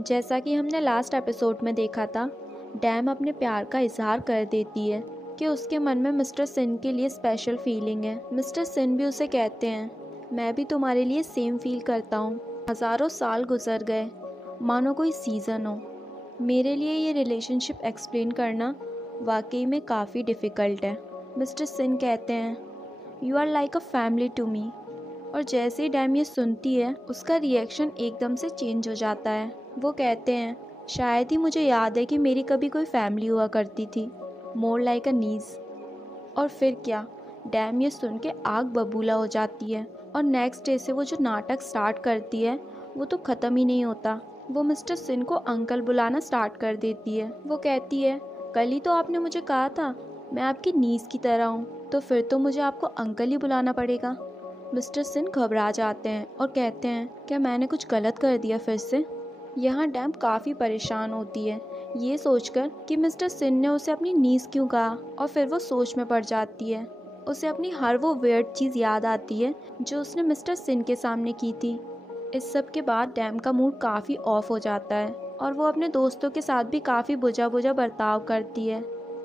जैसा कि हमने लास्ट एपिसोड में देखा था, डैम अपने प्यार का इजहार कर देती है कि उसके मन में मिस्टर सिन के लिए स्पेशल फीलिंग है। मिस्टर सिन भी उसे कहते हैं, मैं भी तुम्हारे लिए सेम फील करता हूँ। हज़ारों साल गुजर गए, मानो कोई सीज़न हो। मेरे लिए ये रिलेशनशिप एक्सप्लेन करना वाकई में काफ़ी डिफ़िकल्ट है। मिस्टर सिन कहते हैं, you are like a family to me. और जैसे ही डैम ये सुनती है, उसका रिएक्शन एकदम से चेंज हो जाता है। वो कहते हैं, शायद ही मुझे याद है कि मेरी कभी कोई फैमिली हुआ करती थी, मोर लाइक अ नीज। और फिर क्या, डैम ये सुन के आग बबूला हो जाती है और नेक्स्ट डे से वो जो नाटक स्टार्ट करती है वो तो ख़त्म ही नहीं होता। वो मिस्टर सिन को अंकल बुलाना स्टार्ट कर देती है। वो कहती है, कल ही तो आपने मुझे कहा था मैं आपकी नीज की तरह हूँ, तो फिर तो मुझे आपको अंकल ही बुलाना पड़ेगा। मिस्टर सिन घबरा जाते हैं और कहते हैं, क्या मैंने कुछ गलत कर दिया फिर से। यहाँ डैम काफ़ी परेशान होती है ये सोचकर कि मिस्टर सिन ने उसे अपनी नीज क्यों कहा, और फिर वो सोच में पड़ जाती है। उसे अपनी हर वो वियर्ड चीज़ याद आती है जो उसने मिस्टर सिन के सामने की थी। इस सब के बाद डैम का मूड काफ़ी ऑफ हो जाता है और वो अपने दोस्तों के साथ भी काफ़ी बुझा बुझा बर्ताव करती है।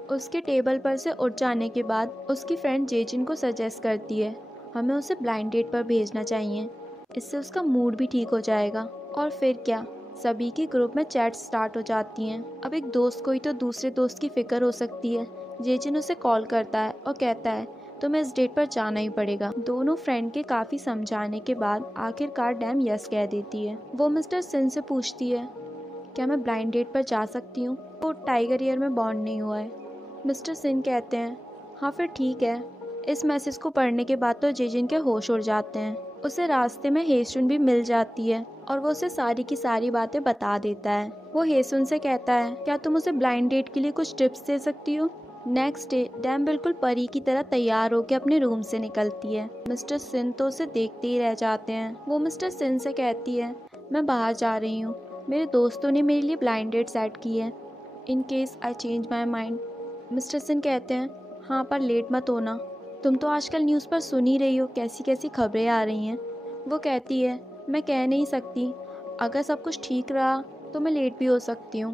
उसके टेबल पर से उठ जाने के बाद उसकी फ्रेंड जेजिन को सजेस्ट करती है, हमें उसे ब्लाइंड डेट पर भेजना चाहिए, इससे उसका मूड भी ठीक हो जाएगा। और फिर क्या, सभी की ग्रुप में चैट स्टार्ट हो जाती हैं। अब एक दोस्त को ही तो दूसरे दोस्त की फिक्र हो सकती है। जेजिन उसे कॉल करता है और कहता है, तुम्हें इस डेट पर जाना ही पड़ेगा। दोनों फ्रेंड के काफ़ी समझाने के बाद आखिरकार डैम यस कह देती है। वो मिस्टर सिन से पूछती है, क्या मैं ब्लाइंड डेट पर जा सकती हूँ? वो टाइगर ईयर में बॉन्ड नहीं हुआ है। मिस्टर सिन कहते हैं, हाँ फिर ठीक है। इस मैसेज को पढ़ने के बाद तो जेजिन के होश उड़ जाते हैं। उसे रास्ते में हेसुन भी मिल जाती है और वो उसे सारी की सारी बातें बता देता है। वो हेसुन से कहता है, क्या तुम उसे ब्लाइंड डेट के लिए कुछ टिप्स दे सकती हो? नेक्स्ट डे डैम बिल्कुल परी की तरह तैयार होकर अपने रूम से निकलती है। मिस्टर सिन तो उसे देखते ही रह जाते हैं। वो मिस्टर सिन से कहती है, मैं बाहर जा रही हूँ, मेरे दोस्तों ने मेरे लिए ब्लाइंड डेट सेट की है, in case I change my mind. Mister सिन कहते हैं, हाँ पर लेट मत होना, तुम तो आजकल न्यूज़ पर सुन ही रही हो कैसी कैसी खबरें आ रही हैं। वो कहती है, मैं कह नहीं सकती, अगर सब कुछ ठीक रहा तो मैं लेट भी हो सकती हूँ।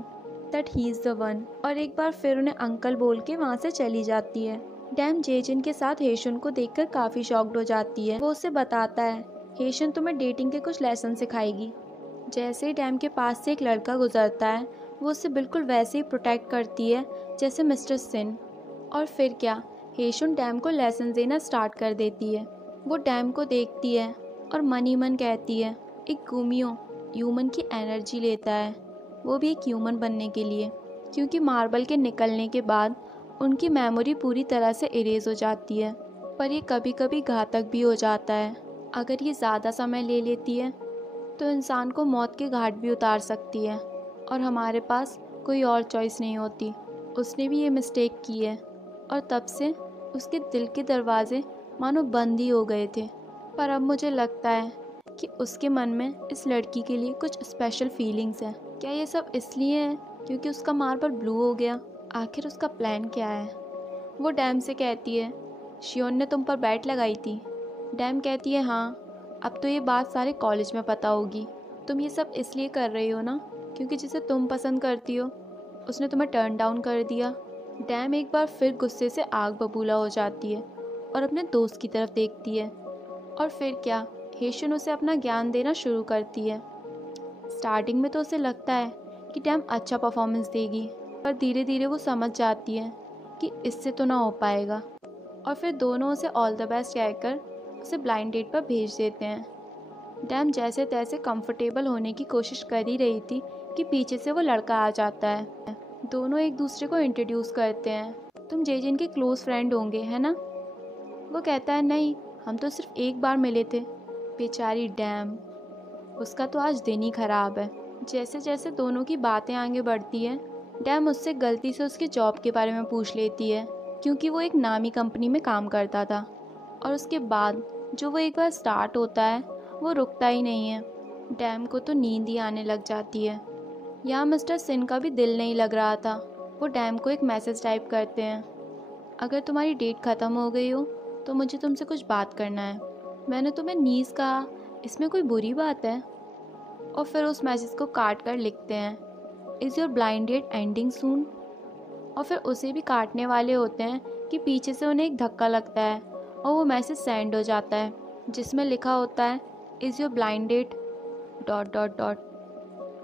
That he is the one. और एक बार फिर उन्हें अंकल बोल के वहाँ से चली जाती है। डैम जेजिन के साथ हेशुन को देखकर काफ़ी शॉक्ड हो जाती है। वो उसे बताता है, हेशुन तुम्हें डेटिंग के कुछ लेसन सिखाएगी। जैसे ही डैम के पास से एक लड़का गुजरता है, वो उसे बिल्कुल वैसे ही प्रोटेक्ट करती है जैसे मिस्टर सिन। और फिर क्या, हेशुन डैम को लेसन देना स्टार्ट कर देती है। वो डैम को देखती है और मन ही मन कहती है, एक गुमियो ह्यूमन की एनर्जी लेता है, वो भी एक ह्यूमन बनने के लिए, क्योंकि मार्बल के निकलने के बाद उनकी मेमोरी पूरी तरह से इरेज हो जाती है। पर ये कभी कभी घातक भी हो जाता है। अगर ये ज़्यादा समय ले लेती है तो इंसान को मौत के घाट भी उतार सकती है, और हमारे पास कोई और चॉइस नहीं होती। उसने भी ये मिस्टेक की है और तब से उसके दिल के दरवाजे मानो बंद ही हो गए थे। पर अब मुझे लगता है कि उसके मन में इस लड़की के लिए कुछ स्पेशल फीलिंग्स हैं। क्या ये सब इसलिए है क्योंकि उसका मार्बल ब्लू हो गया? आखिर उसका प्लान क्या है? वो डैम से कहती है, शियोन ने तुम पर बैट लगाई थी। डैम कहती है, हाँ, अब तो ये बात सारे कॉलेज में पता होगी। तुम ये सब इसलिए कर रही हो ना क्योंकि जिसे तुम पसंद करती हो उसने तुम्हें टर्न डाउन कर दिया। डैम एक बार फिर गुस्से से आग बबूला हो जाती है और अपने दोस्त की तरफ देखती है। और फिर क्या, हेशुन उसे अपना ज्ञान देना शुरू करती है। स्टार्टिंग में तो उसे लगता है कि डैम अच्छा परफॉर्मेंस देगी, पर धीरे धीरे वो समझ जाती है कि इससे तो ना हो पाएगा। और फिर दोनों उसे ऑल द बेस्ट कहकर उसे ब्लाइंड डेट पर भेज देते हैं। डैम जैसे तैसे कंफर्टेबल होने की कोशिश कर ही रही थी कि पीछे से वो लड़का आ जाता है। दोनों एक दूसरे को इंट्रोड्यूस करते हैं, तुम जेजिन के क्लोज फ्रेंड होंगे है ना? वो कहता है, नहीं, हम तो सिर्फ एक बार मिले थे। बेचारी डैम, उसका तो आज दिन ही खराब है। जैसे जैसे दोनों की बातें आगे बढ़ती हैं, डैम उससे गलती से उसके जॉब के बारे में पूछ लेती है, क्योंकि वो एक नामी कंपनी में काम करता था। और उसके बाद जो वो एक बार स्टार्ट होता है वो रुकता ही नहीं है। डैम को तो नींद ही आने लग जाती है। यहाँ मिस्टर सिन का भी दिल नहीं लग रहा था। वो डैम को एक मैसेज टाइप करते हैं, अगर तुम्हारी डेट ख़त्म हो गई हो तो मुझे तुमसे कुछ बात करना है। मैंने तुम्हें नीज कहा, इसमें कोई बुरी बात है? और फिर उस मैसेज को काट कर लिखते हैं, is your blind date ending soon. और फिर उसे भी काटने वाले होते हैं कि पीछे से उन्हें एक धक्का लगता है और वो मैसेज सेंड हो जाता है जिसमें लिखा होता है, इज़ योर ब्लाइंड डेट ...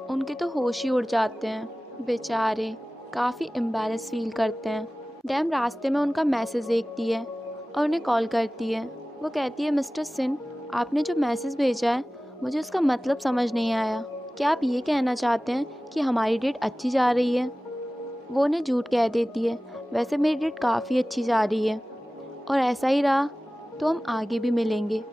उनके तो होश ही उड़ जाते हैं, बेचारे काफ़ी एम्बैरेस फील करते हैं। डैम रास्ते में उनका मैसेज देखती है और उन्हें कॉल करती है। वो कहती है, मिस्टर सिन, आपने जो मैसेज भेजा है मुझे उसका मतलब समझ नहीं आया। क्या आप ये कहना चाहते हैं कि हमारी डेट अच्छी जा रही है? वो उन्हें झूठ कह देती है, वैसे मेरी डेट काफ़ी अच्छी जा रही है और ऐसा ही रहा तो हम आगे भी मिलेंगे।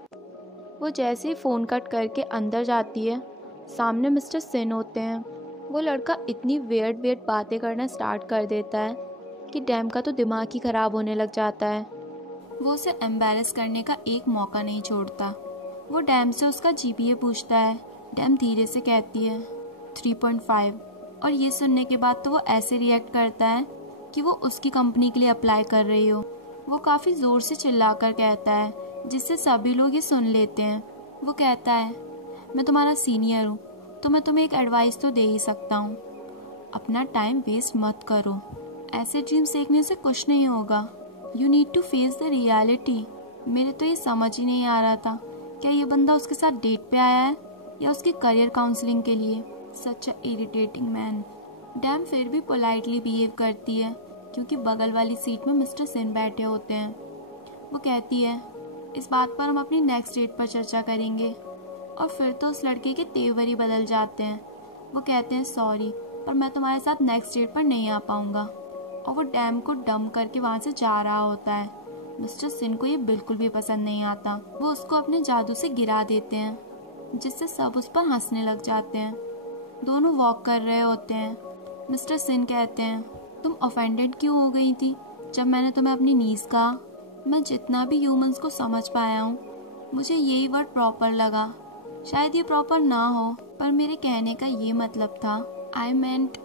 वो जैसे ही फ़ोन कट करके अंदर जाती है, सामने मिस्टर सिन होते हैं। वो लड़का इतनी वियर्ड बातें करना स्टार्ट कर देता है कि डैम का तो दिमाग ही ख़राब होने लग जाता है। वो उसे एम्बैरेस करने का एक मौका नहीं छोड़ता। वो डैम से उसका GPA पूछता है। डैम धीरे से कहती है 3.5, और ये सुनने के बाद तो वो ऐसे रिएक्ट करता है कि वो उसकी कंपनी के लिए अप्लाई कर रही हो। वो काफ़ी ज़ोर से चिल्लाकर कहता है जिससे सभी लोग ये सुन लेते हैं। वो कहता है, मैं तुम्हारा सीनियर हूँ तो मैं तुम्हें एक एडवाइस तो दे ही सकता हूँ, अपना टाइम वेस्ट मत करो, ऐसे ड्रीम्स देखने से कुछ नहीं होगा, you need to face the reality. मेरे तो ये समझ ही नहीं आ रहा था, क्या ये बंदा उसके साथ डेट पे आया है या उसकी करियर काउंसलिंग के लिए। सच अ इरिटेटिंग मैन। डैम फिर भी पोलाइटली बिहेव करती है क्योंकि बगल वाली सीट में मिस्टर सिन बैठे होते हैं। वो कहती है, इस बात पर हम अपनी नेक्स्ट डेट पर चर्चा करेंगे। और फिर तो उस लड़के के तेवर ही बदल जाते हैं। वो कहते हैं, सॉरी पर मैं तुम्हारे साथ नेक्स्ट डेट पर नहीं आ पाऊंगा। और वो डैम को डम करके वहाँ से जा रहा होता है। मिस्टर सिन को ये बिल्कुल भी पसंद नहीं आता। वो उसको अपने जादू से गिरा देते हैं जिससे सब उस पर हंसने लग जाते हैं। दोनों वॉक कर रहे होते हैं। मिस्टर सिन कहते हैं, तुम ऑफेंडेड क्यों हो गई थी जब मैंने तुम्हें अपनी नीस कहा? मैं जितना भी ह्यूमंस को समझ पाया हूँ मुझे यही वर्ड प्रॉपर लगा। शायद ये प्रॉपर ना हो पर मेरे कहने का ये मतलब था, आई मेंट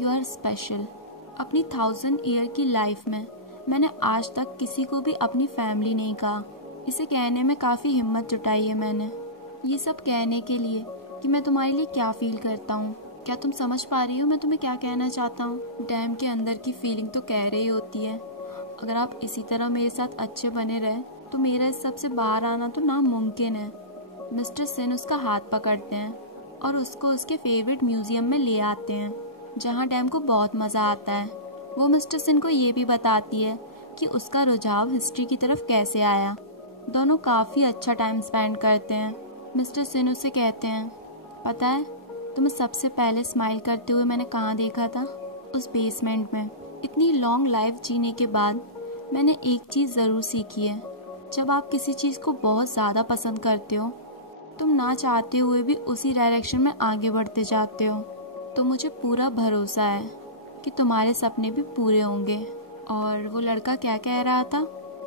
यू आर स्पेशल। अपनी 1000 ईयर की लाइफ में मैंने आज तक किसी को भी अपनी फैमिली नहीं कहा। इसे कहने में काफ़ी हिम्मत जुटाई है मैंने, ये सब कहने के लिए कि मैं तुम्हारे लिए क्या फील करता हूँ। क्या तुम समझ पा रही हो मैं तुम्हें क्या कहना चाहता हूँ? डैम के अंदर की फीलिंग तो कह रही होती है, अगर आप इसी तरह मेरे साथ अच्छे बने रहे तो मेरा इस सब से बाहर आना तो नामुमकिन है। मिस्टर सिन उसका हाथ पकड़ते हैं और उसको उसके फेवरेट म्यूजियम में ले आते हैं जहाँ डैम को बहुत मज़ा आता है। वो मिस्टर सिन को ये भी बताती है कि उसका रुझाव हिस्ट्री की तरफ कैसे आया। दोनों काफ़ी अच्छा टाइम स्पेंड करते हैं। मिस्टर सिन उससे कहते हैं, पता है तुम्हें सबसे पहले स्माइल करते हुए मैंने कहाँ देखा था? उस बेसमेंट में। इतनी लॉन्ग लाइफ जीने के बाद मैंने एक चीज़ ज़रूर सीखी है, जब आप किसी चीज़ को बहुत ज़्यादा पसंद करते हो तुम ना चाहते हुए भी उसी डायरेक्शन में आगे बढ़ते जाते हो। तो मुझे पूरा भरोसा है कि तुम्हारे सपने भी पूरे होंगे। और वो लड़का क्या कह रहा था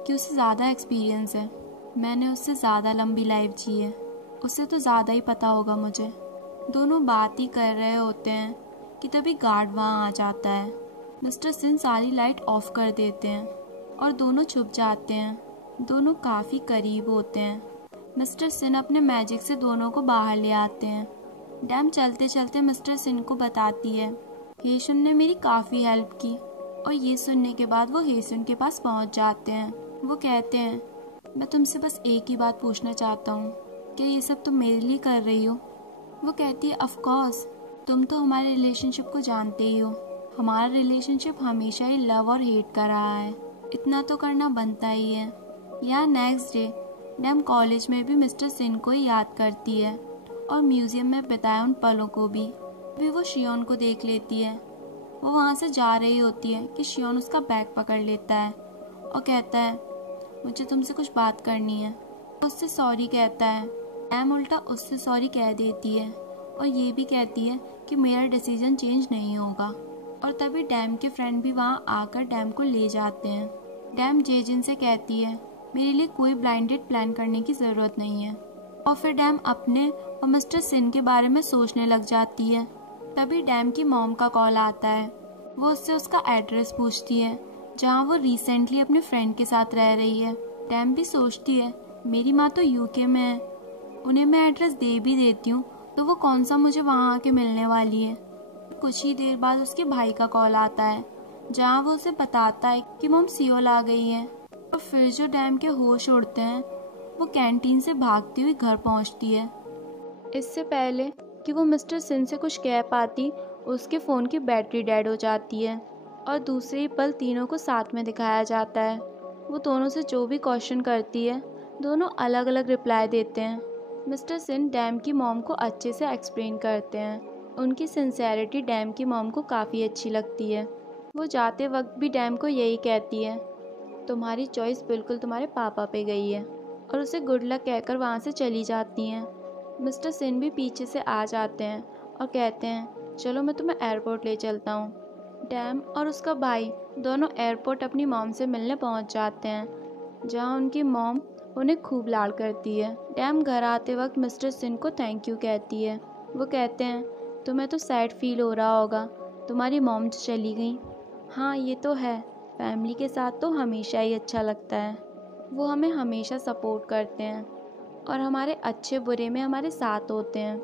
कि उसे ज़्यादा एक्सपीरियंस है, मैंने उससे ज़्यादा लंबी लाइफ जी है, उससे तो ज़्यादा ही पता होगा मुझे। दोनों बात ही कर रहे होते हैं कि तभी गार्ड वहाँ आ जाता है। मिस्टर सिन सारी लाइट ऑफ कर देते हैं और दोनों छुप जाते हैं। दोनों काफ़ी करीब होते हैं। मिस्टर सिन अपने मैजिक से दोनों को बाहर ले आते हैं। डैम चलते चलते मिस्टर सिन को बताती है, हेसुन ने मेरी काफ़ी हेल्प की। और ये सुनने के बाद वो हेसुन के पास पहुंच जाते हैं। वो कहते हैं, मैं तुमसे बस एक ही बात पूछना चाहता हूँ, क्या ये सब तुम मेरे लिए कर रही हो? वो कहती है, ऑफ कोर्स, तुम तो हमारे रिलेशनशिप को जानते ही हो। हमारा रिलेशनशिप हमेशा ही लव और हेट का रहा है, इतना तो करना बनता ही है। या नेक्स्ट डे डैम कॉलेज में भी मिस्टर सिन को ही याद करती है और म्यूजियम में बिताए उन पलों को भी वो शियोन को देख लेती है। वो वहाँ से जा रही होती है कि शियोन उसका बैग पकड़ लेता है और कहता है, मुझे तुमसे कुछ बात करनी है। उससे सॉरी कहता है। डैम उल्टा उससे सॉरी कह देती है और ये भी कहती है कि मेरा डिसीजन चेंज नहीं होगा। और तभी डैम के फ्रेंड भी वहाँ आकर डैम को ले जाते हैं। डैम जेजिन से कहती है, मेरे लिए कोई ब्लाइंड डेट प्लान करने की ज़रूरत नहीं है। और फिर डैम अपने और मिस्टर सिन के बारे में सोचने लग जाती है। तभी डैम की मॉम का कॉल आता है। वो उससे उसका एड्रेस पूछती है जहाँ वो रिसेंटली अपने फ्रेंड के साथ रह रही है। डैम भी सोचती है, मेरी माँ तो यूके में है, उन्हें मैं एड्रेस दे भी देती हूँ तो वो कौन सा मुझे वहाँ आके मिलने वाली है। कुछ ही देर बाद उसके भाई का कॉल आता है, जहाँ वो उसे बताता है कि मॉम सियोल आ गई है। और फिर जो डैम के होश उड़ते हैं, वो कैंटीन से भागती हुई घर पहुँचती है। इससे पहले कि वो मिस्टर सिन से कुछ कह पाती, उसके फ़ोन की बैटरी डेड हो जाती है और दूसरे ही पल तीनों को साथ में दिखाया जाता है। वो दोनों से जो भी क्वेश्चन करती है, दोनों अलग अलग रिप्लाई देते हैं। मिस्टर सिन डैम की मॉम को अच्छे से एक्सप्लेन करते हैं। उनकी सिंसेरिटी डैम की मॉम को काफ़ी अच्छी लगती है। वो जाते वक्त भी डैम को यही कहती है, तुम्हारी चॉइस बिल्कुल तुम्हारे पापा पे गई है, और उसे गुड लक कहकर वहाँ से चली जाती हैं। मिस्टर सिन भी पीछे से आ जाते हैं और कहते हैं, चलो मैं तुम्हें एयरपोर्ट ले चलता हूँ। डैम और उसका भाई दोनों एयरपोर्ट अपनी मॉम से मिलने पहुँच जाते हैं, जहाँ उनकी मॉम उन्हें खूब लाड करती है। डैम घर आते वक्त मिस्टर सिन को थैंक यू कहती है। वो कहते हैं, तुम्हें तो सैड फील हो रहा होगा, तुम्हारी मॉम जो चली गई। हाँ ये तो है, फैमिली के साथ तो हमेशा ही अच्छा लगता है। वो हमें हमेशा सपोर्ट करते हैं और हमारे अच्छे बुरे में हमारे साथ होते हैं।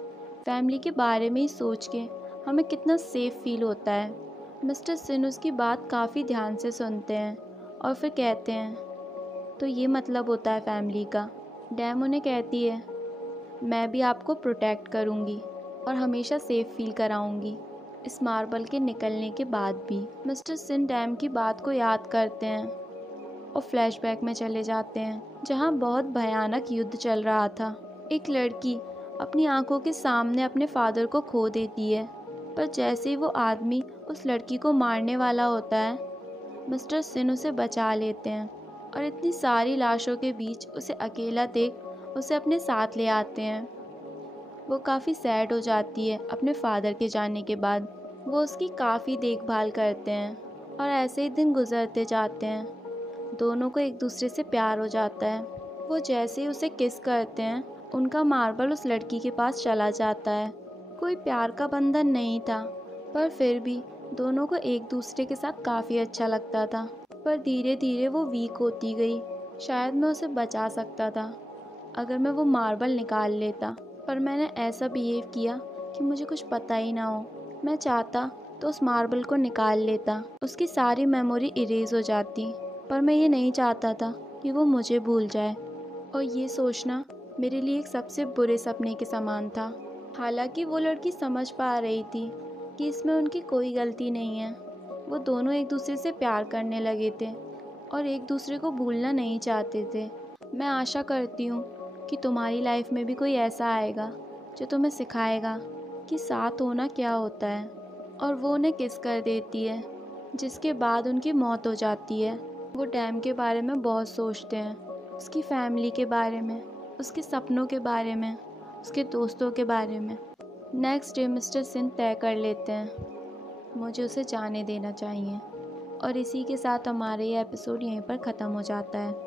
फैमिली के बारे में ही सोच के हमें कितना सेफ फील होता है। मिस्टर सिन उसकी बात काफ़ी ध्यान से सुनते हैं और फिर कहते हैं, तो ये मतलब होता है फैमिली का। डैम उन्हें कहती है, मैं भी आपको प्रोटेक्ट करूँगी और हमेशा सेफ फील कराऊँगी इस मार्बल के निकलने के बाद भी। मिस्टर सिन डैम की बात को याद करते हैं और फ्लैशबैक में चले जाते हैं, जहाँ बहुत भयानक युद्ध चल रहा था। एक लड़की अपनी आंखों के सामने अपने फादर को खो देती है, पर जैसे ही वो आदमी उस लड़की को मारने वाला होता है, मिस्टर सिन उसे बचा लेते हैं और इतनी सारी लाशों के बीच उसे अकेला देख उसे अपने साथ ले आते हैं। वो काफ़ी सैड हो जाती है अपने फादर के जाने के बाद। वो उसकी काफ़ी देखभाल करते हैं और ऐसे ही दिन गुजरते जाते हैं। दोनों को एक दूसरे से प्यार हो जाता है। वो जैसे ही उसे किस करते हैं, उनका मार्बल उस लड़की के पास चला जाता है। कोई प्यार का बंधन नहीं था, पर फिर भी दोनों को एक दूसरे के साथ काफ़ी अच्छा लगता था। पर धीरे धीरे वो वीक होती गई। शायद मैं उसे बचा सकता था अगर मैं वो मार्बल निकाल लेता, पर मैंने ऐसा बिहेव किया कि मुझे कुछ पता ही ना हो। मैं चाहता तो उस मार्बल को निकाल लेता, उसकी सारी मेमोरी इरेज हो जाती, पर मैं ये नहीं चाहता था कि वो मुझे भूल जाए। और ये सोचना मेरे लिए एक सबसे बुरे सपने के समान था। हालांकि वो लड़की समझ पा रही थी कि इसमें उनकी कोई गलती नहीं है। वो दोनों एक दूसरे से प्यार करने लगे थे और एक दूसरे को भूलना नहीं चाहते थे। मैं आशा करती हूँ कि तुम्हारी लाइफ में भी कोई ऐसा आएगा जो तुम्हें सिखाएगा कि साथ होना क्या होता है। और वो उन्हें किस कर देती है, जिसके बाद उनकी मौत हो जाती है। वो डैम के बारे में बहुत सोचते हैं, उसकी फैमिली के बारे में, उसके सपनों के बारे में, उसके दोस्तों के बारे में। नेक्स्ट डे मिस्टर सिन तय कर लेते हैं, मुझे उसे जाने देना चाहिए। और इसी के साथ हमारा ये एपिसोड यहीं पर ख़त्म हो जाता है।